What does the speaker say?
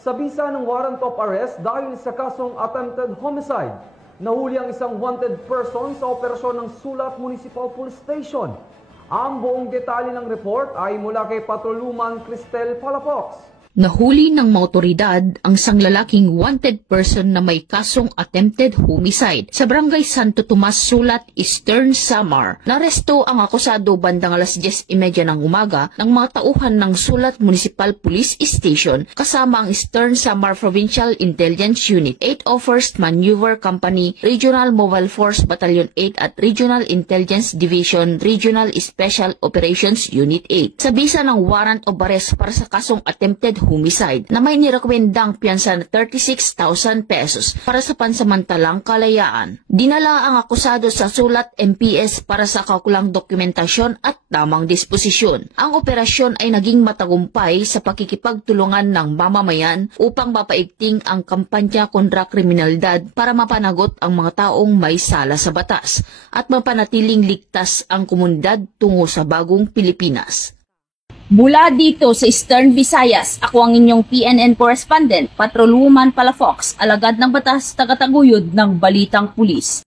Sa bisa ng warrant of arrest dahil sa kasong attempted homicide, nahuli ang isang wanted person sa operasyon ng Sulat Municipal Police Station. Ang buong detalye ng report ay mula kay Patrolwoman Cristel Palafox. Nahuli ng mga otoridad ang isang lalaking wanted person na may kasong attempted homicide sa Barangay Santo Tomas, Sulat, Eastern Samar. Naresto ang akusado bandang alas 10:30 ng umaga ng mga tauhan ng Sulat Municipal Police Station kasama ang Eastern Samar Provincial Intelligence Unit, 801st Maneuver Company, Regional Mobile Force Battalion 8 at Regional Intelligence Division, Regional Special Operations Unit 8. Sa bisa ng warrant of arrest para sa kasong attempted homicide na may nirekomendang piyansa na 36,000 pesos para sa pansamantalang kalayaan. Dinala ang akusado sa Sulat MPS para sa kaukulang dokumentasyon at tamang disposisyon. Ang operasyon ay naging matagumpay sa pakikipagtulungan ng mamamayan upang mapaigting ang kampanya kontra kriminalidad para mapanagot ang mga taong may sala sa batas at mapanatiling ligtas ang komunidad tungo sa bagong Pilipinas. Mula dito sa Eastern Visayas, ako ang inyong PNN correspondent, Patrolwoman Palafox, alagad ng batas, tagataguyod ng Balitang Pulis.